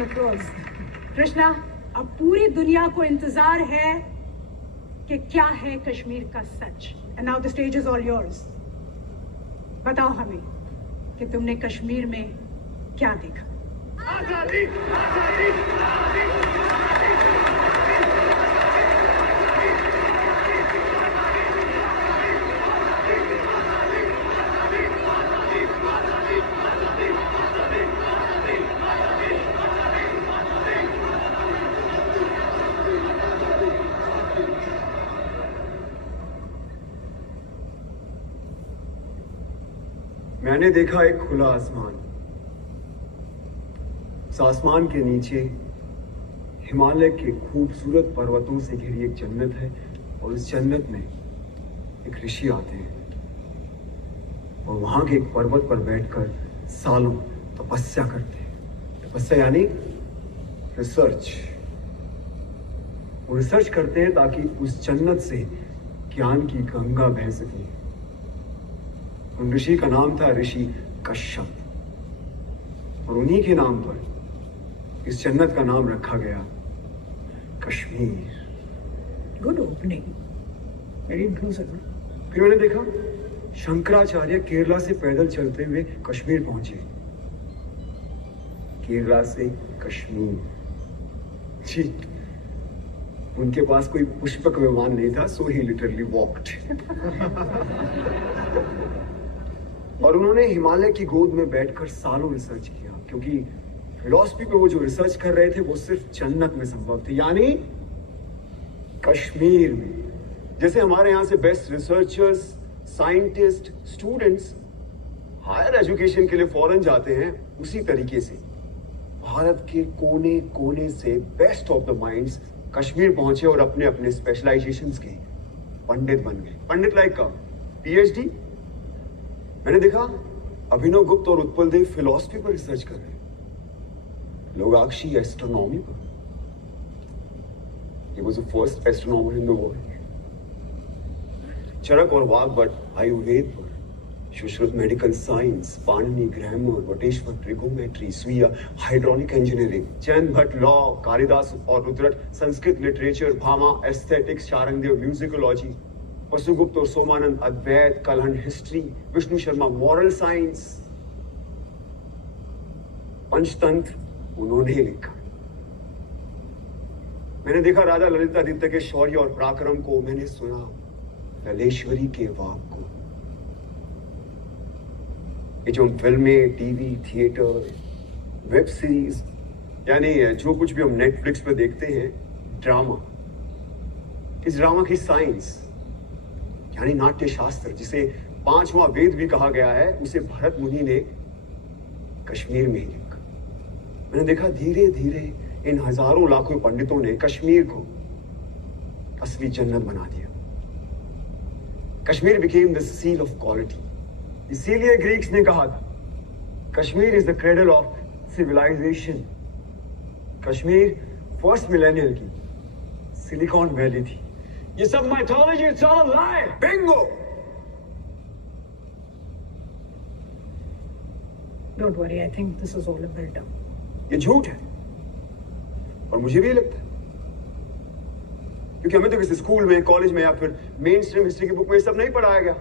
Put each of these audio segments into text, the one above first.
round of applause. Krishna, अब पूरी दुनिया को इंतजार है कि क्या है कश्मीर का सच. And now the stage is all yours. बताओ हमें कि तुमने कश्मीर में क्या देखा. आजादी, आजादी, आजादी. मैंने देखा एक खुला आसमान. उस आसमान के नीचे हिमालय के खूबसूरत पर्वतों से घिरी एक जन्नत है और उस जन्नत में एक ऋषि आते हैं और वहां के एक पर्वत पर बैठकर सालों तपस्या करते हैं. तपस्या यानी रिसर्च. वो रिसर्च करते हैं ताकि उस जन्नत से ज्ञान की गंगा बह सके. उन ऋषि का नाम था ऋषि कश्यप और उन्हीं के नाम पर इस जन्नत का नाम रखा गया Kashmir. Good opening, very inclusive. फिर मैंने देखा शंकराचार्य केरला से पैदल चलते हुए कश्मीर पहुंचे. केरला से कश्मीर. जी, उनके पास कोई पुष्पक विमान नहीं था, सो ही लिटरली वॉक्ड. और उन्होंने हिमालय की गोद में बैठकर सालों रिसर्च किया, क्योंकि फिलॉसफी पे वो जो रिसर्च कर रहे थे वो सिर्फ जन्नत में संभव थी, यानी कश्मीर में. जैसे हमारे यहाँ से best researchers, scientist, students higher education के लिए फॉरेन जाते हैं, उसी तरीके से भारत के कोने कोने से best of the minds Kashmir पहुंचे और अपने अपने स्पेशलाइजेशंस के पंडित बन गए. पंडित लाइक का पीएचडी. मैंने देखा अभिनव गुप्त और उत्पल देव फिलॉसफी पर रिसर्च कर रहे हैं, लोगाक्षी एस्ट्रोनॉमी पर. He was the first astronomer in the world. Charak और वाग्भट आयुर्वेद पर, Sushrut medical science, Panini grammar, Vateshwar trigonometry, Suiya hydraulic engineering, Jain Bhatt law, Kalidas और Rudrat Sanskrit literature, Bhama aesthetics, Sharangdev musicology, Vasugupta और Somanand Advaita, Kalhan history, Vishnu Sharma moral science, Panchatantra उन्होंने लिखा. मैंने देखा राजा ललितादित्य के शौर्य और पराक्रम को. मैंने सुना ललेश्वरी के वाक को. ये जो फिल्में, टीवी, थिएटर, वेब सीरीज, यानी जो कुछ भी हम नेटफ्लिक्स पे देखते हैं, ड्रामा, इस ड्रामा की साइंस यानी नाट्य शास्त्र, जिसे 5वां वेद भी कहा गया है, उसे भरत मुनि ने कश्मीर में ही लिखा. मैंने देखा धीरे धीरे इन हजारों लाखों पंडितों ने कश्मीर को असली जन्नत बना दिया. Kashmir became the seal of quality. इसीलिए ग्रीक्स ने कहा था Kashmir is the cradle of civilisation. Kashmir first millennial की सिलिकॉन वैली थी. ये सब mythology, it's all a lie. Bingo. Don't worry, I think this is all a buildup. ये झूठ है और मुझे भी लगता है, क्योंकि हमें तो किसी स्कूल में, कॉलेज में या फिर मेन स्ट्रीम हिस्ट्री की बुक में ये सब नहीं पढ़ाया गया.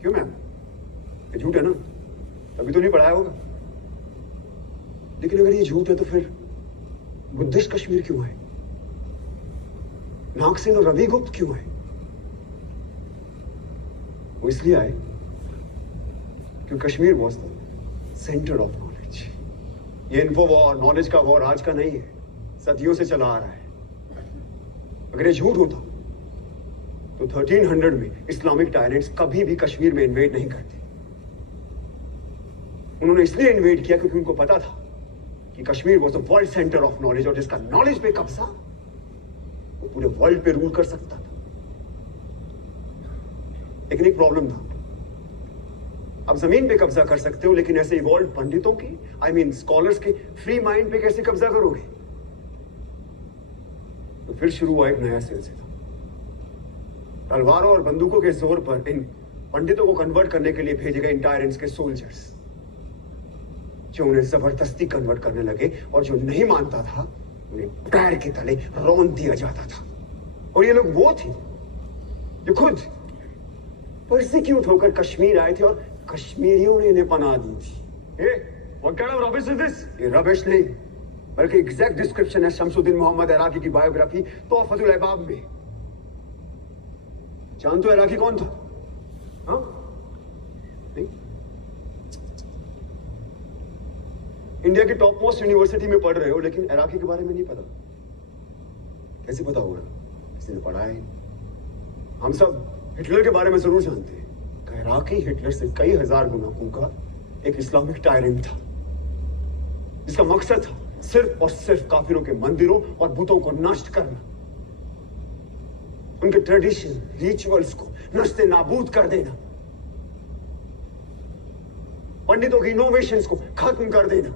क्यों मैम? ये झूठ है ना, तभी तो नहीं पढ़ाया होगा. लेकिन अगर ये झूठ है तो फिर बुद्धिस्ट कश्मीर क्यों है? नागसेन और रवि गुप्त क्यों है? वो इसलिए आए क्योंकि Kashmir was the centre of knowledge. ये इन्फो वॉर, नॉलेज का वॉर आज का नहीं है, सदियों से चला आ रहा है. अगर ये झूठ होता तो 1300 में इस्लामिक टायरेंट्स कभी भी कश्मीर में इन्वेड नहीं करते. उन्होंने इसलिए इन्वेड किया क्योंकि उनको पता था कि Kashmir was the world centre of knowledge, और जिसका नॉलेज पे कब्जा वो पूरे वर्ल्ड पे रूल कर सकता था. लेकिन एक प्रॉब्लम था, अब जमीन पे कब्जा कर सकते हो, लेकिन ऐसे इवॉल्व पंडितों की, आई मीन स्कॉलर्स के फ्री माइंड पे कैसे कब्जा करोगे? तो फिर शुरू हुआ एक नया सिलसिला. तलवारों और बंदूकों के जोर पर इन पंडितों को कन्वर्ट करने के लिए भेजे गए इन टायरेंट्स के सोल्जर्स. जो उन्हें जबरदस्ती कन्वर्ट करने लगे और जो नहीं मानता था उन्हें पैर के तले रौंद दिया जाता था। और ये लोग वो थे जो खुद परसिक्यूट होकर कश्मीर आए थे और कश्मीरियों ने इन्हें पनाह दी थी। What kind of rubbish is this? ये रबिश नहीं बल्कि एग्जैक्ट डिस्क्रिप्शन है शमसुद्दीन मोहम्मद इराकी की बायोग्राफी तोहफतुल अहबाब में। जान तो इराकी कौन था? हाँ? नहीं? इंडिया की टॉप मोस्ट यूनिवर्सिटी में पढ़ रहे हो लेकिन इराकी के बारे में नहीं पता। कैसे पता होगा? किसी ने पढ़ा है? हम सब हिटलर के बारे में जरूर जानते हैं। इराकी हिटलर से कई हजार गुना कूका एक इस्लामिक टायरेंट था जिसका मकसद था सिर्फ और सिर्फ काफिरों के मंदिरों और बुतों को नष्ट करना, उनके ट्रेडिशन रिचुअल्स को नष्ट नाबूद कर देना, पंडितों की इनोवेशंस को खत्म कर देना।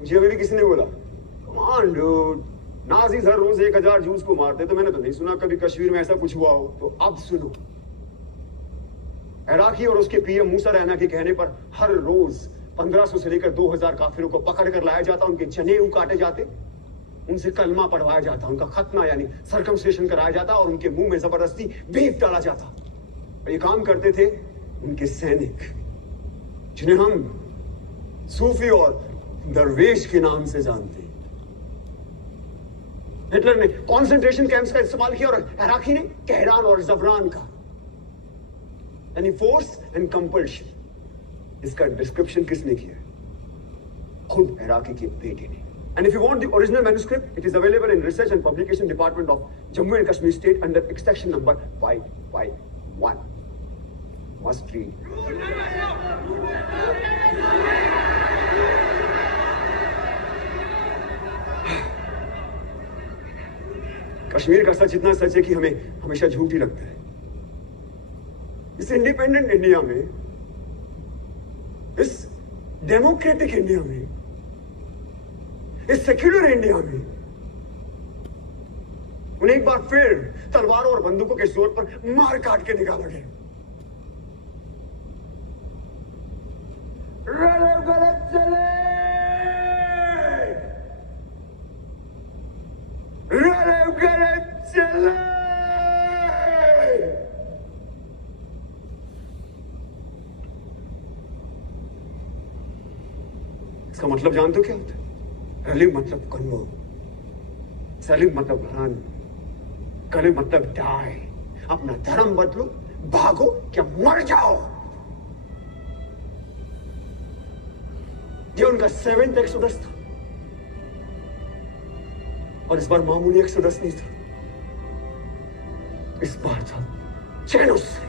मुझे अभी भी किसी ने बोला कम ऑन डूड, नाज़ीज़ हर रोज 1000 जूस को मारते, तो मैंने तो नहीं सुना कभी कश्मीर में ऐसा कुछ हुआ हो। तो अब सुनो, इराकी और उसके पीएम मूसा रैना के कहने पर हर रोज 1500 से लेकर 2000 काफिरों को पकड़ कर लाया जाता, उनके जनेऊ काटे जाते, उनसे कलमा पढ़वाया जाता, उनका खतना यानी सर्कमस्टेशन कराया जाता और उनके मुंह में जबरदस्ती बीफ डाला जाता। और ये काम करते थे उनके सैनिक जिन्हें हम सूफी और दरवेश के नाम से जानते हैं। हिटलर ने कॉन्सेंट्रेशन कैंप्स का इस्तेमाल किया और इराकी ने कहरान और जबरान का, यानी फोर्स एंड कंपल्शन। इसका डिस्क्रिप्शन किसने किया? खुद इराकी के बेटे ने। And if you want the original manuscript, it is available in Research and Publication Department of Jammu and Kashmir State under extraction number 551. Must read. Kashmir का सच इतना सच है कि हमें हमेशा झूठ ही लगता है। इस इंडिपेंडेंट इंडिया में, इस डेमोक्रेटिक इंडिया में, इस सेक्युलर इंडिया में उन्हें एक बार फिर तलवारों और बंदूकों के जोर पर मार काट के निकाला गया। गलत चले, गलत चले। इसका मतलब जानते हो क्या होता है? रलिंग मतलब कन्वर्ट, सलिंग मतलब रन, कलिंग मतलब डाई। अपना धर्म बदलो, भागो क्या मर जाओ। ये उनका 7th एक्सोडस था और इस बार मामूली एक्सोडस नहीं था, इस बार था जेनोसाइड।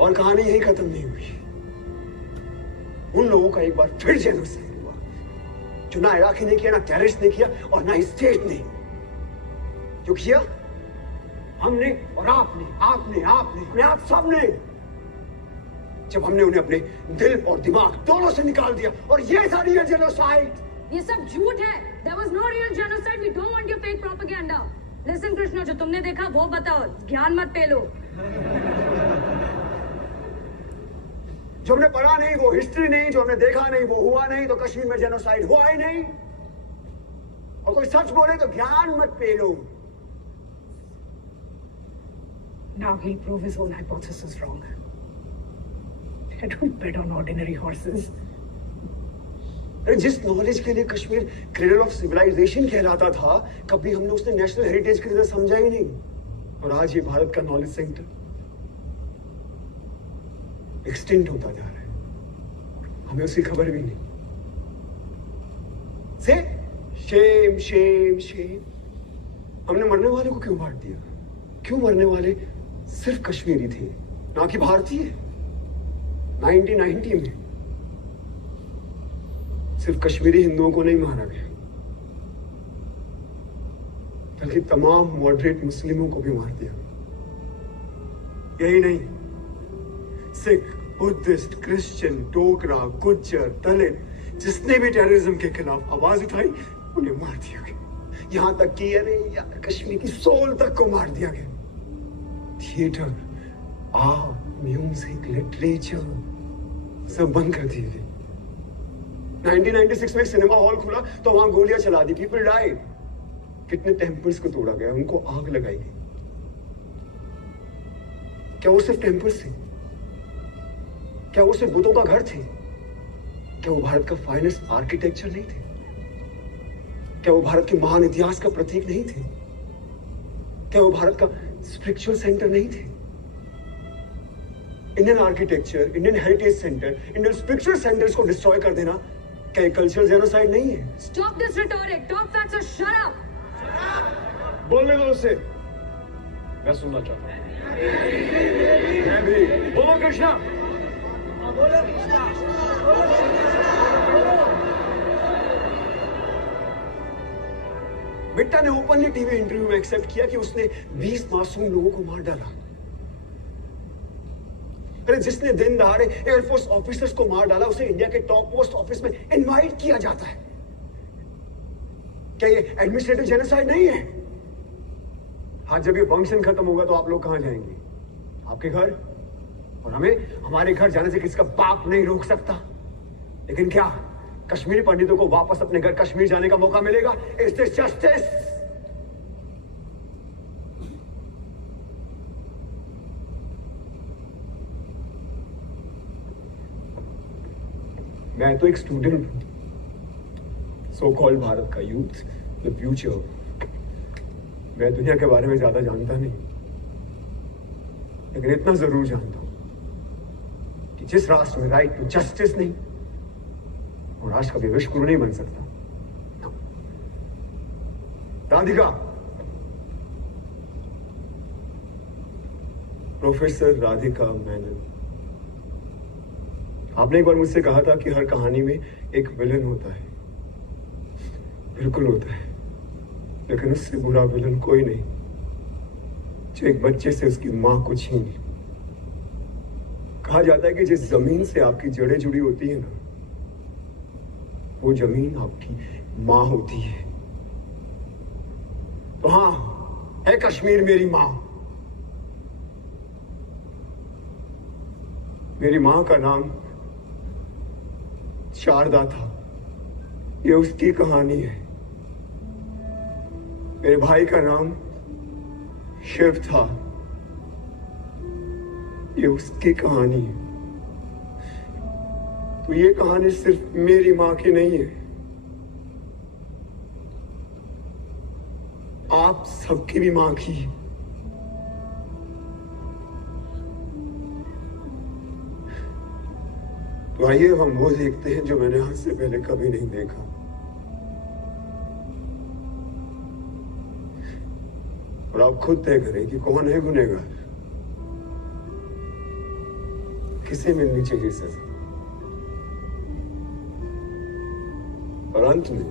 और कहानी यही खत्म नहीं हुई। उन लोगों का एक बार फिर जेनोसाइड हुआ जो ना इराकी ने किया, ना टेररिस्ट ने किया और ना स्टेट ने। जो किया हमने और आपने, आपने आप सबने, जब हमने उन्हें अपने दिल और दिमाग दोनों से निकाल दिया। और ये था रियल जेनोसाइड। ये सब झूठ है। There was no real genocide. We don't want your fake propaganda. Listen Krishna, जो तुमने देखा वो बताओ, ज्ञान मत पेलो। जो हमने पढ़ा नहीं वो हिस्ट्री नहीं, जो हमने देखा नहीं वो हुआ नहीं, तो कश्मीर में जेनोसाइड हुआ ही नहीं। और कोई सच बोले तो ज्ञान मत पेलो। Now he'll prove his own hypothesis wrong. I don't bet on ordinary horses. जिस नॉलेज के लिए कश्मीर क्रेडल ऑफ सिविलाइजेशन कहलाता था, कभी हमने उसने नेशनल हेरिटेज की तरह समझा ही नहीं। और आज ये भारत का नॉलेज सेंटर एक्सटेंड होता जा रहा है, हमें उसकी खबर भी नहीं। से शेम शेम शेम। हमने मरने वाले को क्यों मार दिया? क्यों मरने वाले सिर्फ कश्मीरी थे, ना कि भारतीय? 1990 में सिर्फ कश्मीरी हिंदुओं को नहीं मारा गया, बल्कि तमाम मॉडरेट मुस्लिमों को भी मार दिया। यही नहीं, सिख, बुद्धिस्ट, क्रिश्चियन, डोगरा, गुज्जर, दलित, जिसने भी टेररिज्म के खिलाफ आवाज उठाई उन्हें मार दिया गया। यहां तक कि अरे यार कश्मीर की सोल तक को मार दिया गया। थिएटर, आर्ट, म्यूजिक, लिटरेचर सब बंद कर दिए थे। 1996 में सिनेमा हॉल खुला तो वहां गोलियां चला दी, पीपल डाइड। कितने टेम्पल्स को तोड़ा गया, उनको आग लगाई गई। क्या वो सिर्फ टेम्पल्स थे? क्या वो सिर्फ बुतों का घर थे? क्या वो भारत का फाइनेस्ट आर्किटेक्चर नहीं थे? क्या वो भारत के महान इतिहास का प्रतीक नहीं थे? क्या वो भारत का स्पिरिचुअल सेंटर नहीं थे? Indian architecture, Indian heritage centre, Indian spiritual centres को डिस्ट्रॉय कर देना क्या ये कल्चरल जेनोसाइड नहीं है? Stop this rhetoric. Talk facts or shut up. बोलने दो उसे, मैं सुनना चाहता हूँ। मैं भी। बोलो कृष्णा। बोलो कृष्णा। बिट्टा ने ओपनली टीवी इंटरव्यू में एक्सेप्ट किया कि उसने 20 मासूम लोगों को मार डाला। अरे जिसने दिन दहाड़े एयरफोर्स ऑफिसर्स को मार डाला उसे इंडिया के टॉप मोस्ट ऑफिस में इनवाइट किया जाता है। क्या ये एडमिनिस्ट्रेटिव जेनोसाइड नहीं है? हाँ, जब ये फंक्शन खत्म होगा तो आप लोग कहां जाएंगे? आपके घर। और हमें हमारे घर जाने से किसका बाप नहीं रोक सकता। लेकिन क्या कश्मीरी पंडितों को वापस अपने घर कश्मीर जाने का मौका मिलेगा? Is this justice? मैं तो एक स्टूडेंट हूं, सो कॉल्ड भारत का यूथ, द फ्यूचर। मैं दुनिया के बारे में ज्यादा जानता नहीं, लेकिन इतना जरूर जानता हूं कि जिस राष्ट्र में राइट टू जस्टिस नहीं, वो राष्ट्र कभी विश्व गुरु नहीं बन सकता। राधिका, प्रोफेसर राधिका मेनन, आपने एक बार मुझसे कहा था कि हर कहानी में एक विलन होता है। बिल्कुल होता है, लेकिन उससे बुरा विलन कोई नहीं जो एक बच्चे से उसकी मां को छीने। कहा जाता है कि जिस जमीन से आपकी जड़ें जुड़ी होती है ना, वो जमीन आपकी मां होती है। तो हाँ, है कश्मीर मेरी मां। मेरी मां का नाम शारदा था, ये उसकी कहानी है। मेरे भाई का नाम शिव था, ये उसकी कहानी है। तो ये कहानी सिर्फ मेरी मां की नहीं है, आप सबकी भी मां की। तो आइए हम वो देखते हैं जो मैंने आज से पहले कभी नहीं देखा। और आप खुद तय करें कि कौन है गुनहगार। किसे मिलनी चाहिए सजा। और अंत में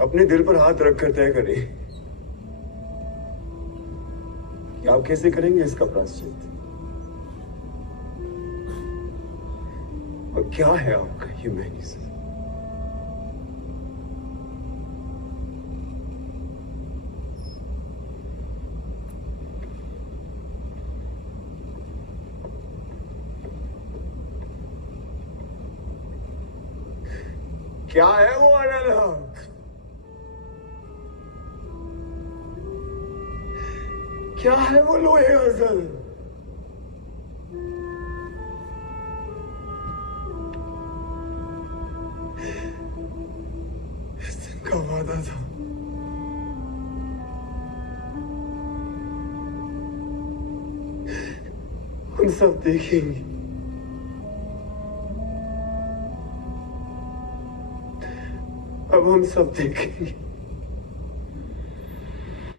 अपने दिल पर हाथ रखकर तय करें कि आप कैसे करेंगे इसका प्रायश्चित, और क्या है आपका ह्यूमैनिज्म। क्या है वो अनल हक? क्या है वो लोहे अजल? इस दिन का वादा था, हम सब देखेंगे। अब हम सब देखेंगे।